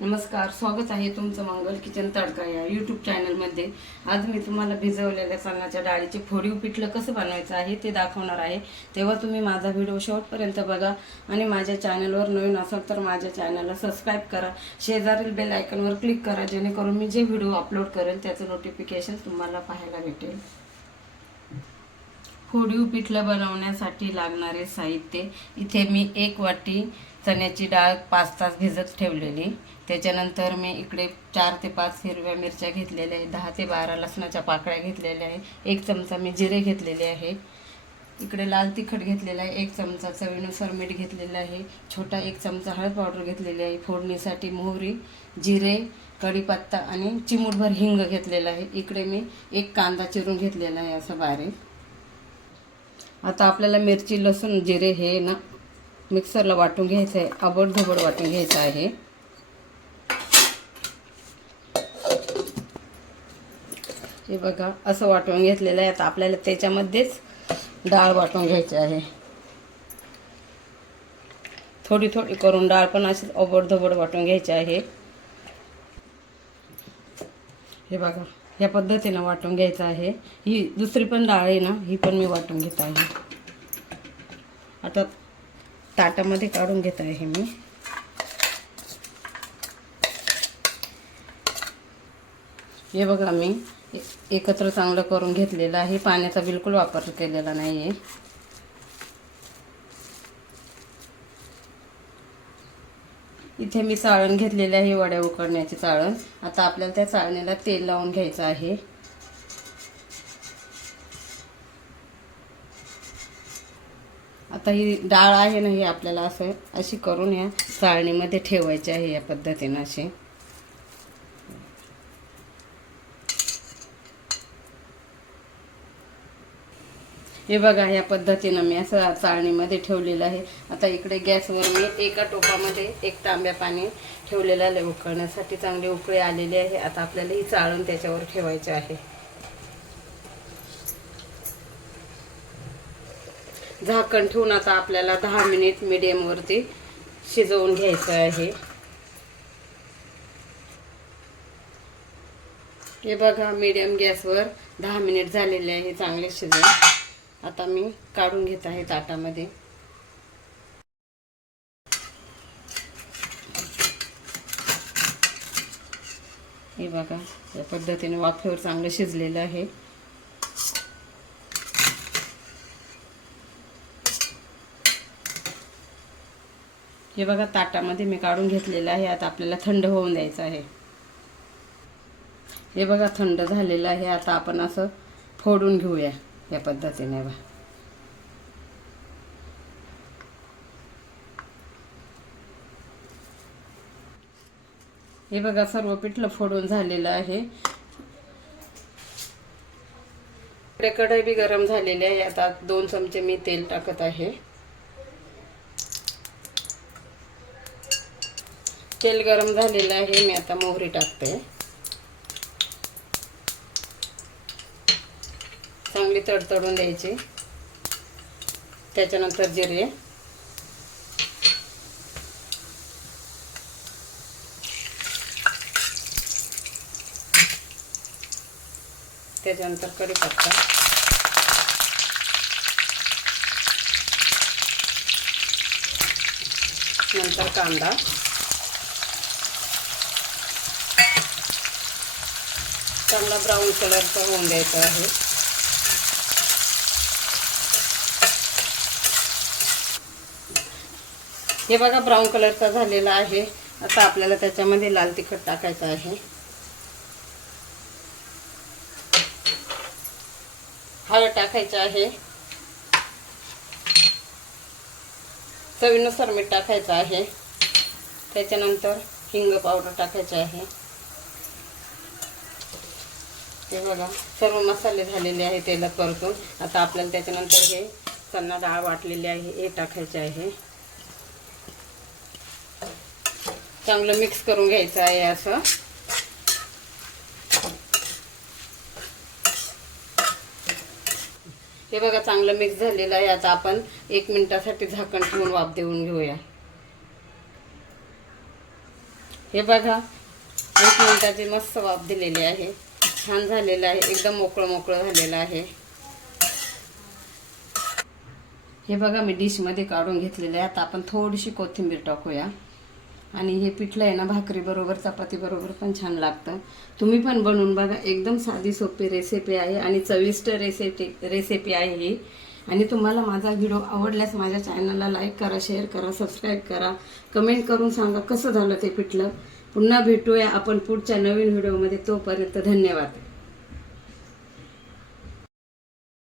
नमस्कार स्वागत आहे तुमचं मंगल किचन तडका या यूट्यूब चॅनलमध्ये आज मी तुम्हाला भिजवलेल्या चणाच्या डाळीचे फोडीव पिठलं कसं बनवायचं आहे ते दाखवणार आहे. तेव्हा तुम्ही माझा व्हिडिओ शेवटपर्यंत बघा आणि माझ्या चॅनलवर नवीन असाल तर माझ्या चॅनलला सबस्क्राईब करा. शेजारील बेल आयकनवर क्लिक करा जेणेकरून मी जे व्हिडिओ अपलोड करेल त्याचं नोटिफिकेशन तुम्हाला पाहायला भेटेल. फोडीव पिठलं बनवण्यासाठी लागणारे साहित्य. इथे मी एक वाटी चण्याची डाळ पाच तास भिजत ठेवलेली. त्याच्यानंतर मी इकडे चार ते पाच हिरव्या मिरच्या घेतलेल्या आहेत. दहा ते बारा लसणाच्या पाकळ्या घेतलेल्या आहे एक चमचा मी जिरे घेतलेले आहे. इकडे लाल तिखट घेतलेला आहे. एक चमचा चवीनुसार मीठ घेतलेलं आहे. छोटा एक चमचा हळद पावडर घेतलेली आहे. फोडणीसाठी मोहरी जिरे कढीपत्ता आणि चिमूटभर हिंग घेतलेला आहे. इकडे मी एक कांदा चिरून घेतलेला आहे असं बारीक. आता आपल्याला मिरची लसूण जिरे हे ना मिक्सरला वाटून घ्यायचं आहे आबडधोबड वाटून घ्यायचं आहे. हे बघा असं वाटून घेतलेलं आहे. आता आपल्याला त्याच्यामध्येच डाळ वाटून घ्यायची आहे. थोडी थोडी करून डाळ पण अशीच ओबडधोबड वाटून घ्यायची आहे. हे बघा. या पद्धतीनं वाटून घ्यायचं आहे. ही दुसरी पण डाळ आहे ना ही पण मी वाटून घेत आहे. आता ताटामध्ये काढून घेत आहे मी. हे बघा मी एकत्र चांगलं करून घेतलेलं आहे. पाण्याचा बिलकुल वापर केलेला नाही आहे इथे मी चाळण घेतलेली आहे वड्या उकडण्याचे चाळण. आता आपल्याला त्या चाळणीला तेल लावून घ्यायचं आहे. आता ही डाळ आहे ना ही आपल्याला असं अशी करून या चाळणीमध्ये ठेवायची आहे या पद्धतीनं अशी. हे बघा ह्या पद्धतीनं मी असं चाळणीमध्ये ठेवलेलं आहे. आता इकडे गॅसवर मी एका टोपामध्ये एक तांब्या पाणी ठेवलेलं आहे उकळण्यासाठी चांगले उकळे आलेले आहे. आता आपल्याला ही चाळून त्याच्यावर ठेवायचे आहे. झाकण ठेवून आता आपल्याला दहा मिनिट मिडियमवरती शिजवून घ्यायचं आहे. हे बघा मीडियम गॅसवर दहा मिनिट झालेले आहे चांगले शिजवून आता मी काढून घेत आहे ताटामध्ये. हे बघा या पद्धतीने वाफेवर चांगलं शिजलेलं आहे. हे बघा ताटामध्ये मी काढून घेतलेलं आहे. आता आपल्याला थंड होऊन द्यायचं आहे. हे बघा थंड झालेलं आहे. आता आपण असं फोडून घेऊया. या पद्धतीने बघा. हे बघा सर्व पिठलं फोडून झालेलं आहे. इकडे कढई बी गरम झालेली आहे. आता दोन चमचे मी तेल टाकत आहे. तेल गरम झालेलं आहे. मी आता मोहरी टाकते. चांगली तडतडून द्यायची. त्याच्यानंतर जिरे. त्याच्यानंतर कढीपत्ता. नंतर कांदा. चांगला ब्राऊन कलरचा होऊन द्यायचा आहे. हे बघा ब्राऊन कलरचा झालेला आहे. आता आपल्याला त्याच्यामध्ये लाल तिखट टाकायचं आहे. हळद टाकायचं आहे. चवीनुसार मीठ टाकायचं आहे. त्याच्यानंतर हिंग पावडर टाकायचं आहे. हे बघा सर्व मसाले झालेले आहे तेलात परतून. आता आपल्याला त्याच्यानंतर हे चन्ना डाळ वाटलेली आहे हे टाकायचे आहे. चांगलं मिक्स करून घ्यायचं आहे असं. हे बघा चांगलं मिक्स झालेलं आहे. आता आपण एक मिनिटासाठी झाकण ठेवून वाफ देऊन घेऊया. हे बघा एक मिनिटाची मस्त वाफ दिलेली आहे. छान झालेलं आहे. एकदम मोकळं मोकळं झालेलं आहे. हे बघा मी डिशमध्ये काढून घेतलेलं आहे. आता आपण थोडीशी कोथिंबीर टाकूया. आणि हे पिठलं आहे ना भाकरी बरोबर चपाती बरोबर पण छान लागतं. तुम्ही पण बनवून बघा एकदम साधी सोपी रेसिपी आहे आणि चविष्ट रेसिपी रेसिपी आहे ही. आणि तुम्हाला माझा व्हिडिओ आवडल्यास माझ्या चॅनलला लाईक करा शेअर करा सबस्क्राईब करा. कमेंट करून सांगा कसं झालं ते पिठलं. पुन्हा भेटूया आपण पुढच्या नवीन व्हिडिओमध्ये तोपर्यंत धन्यवाद.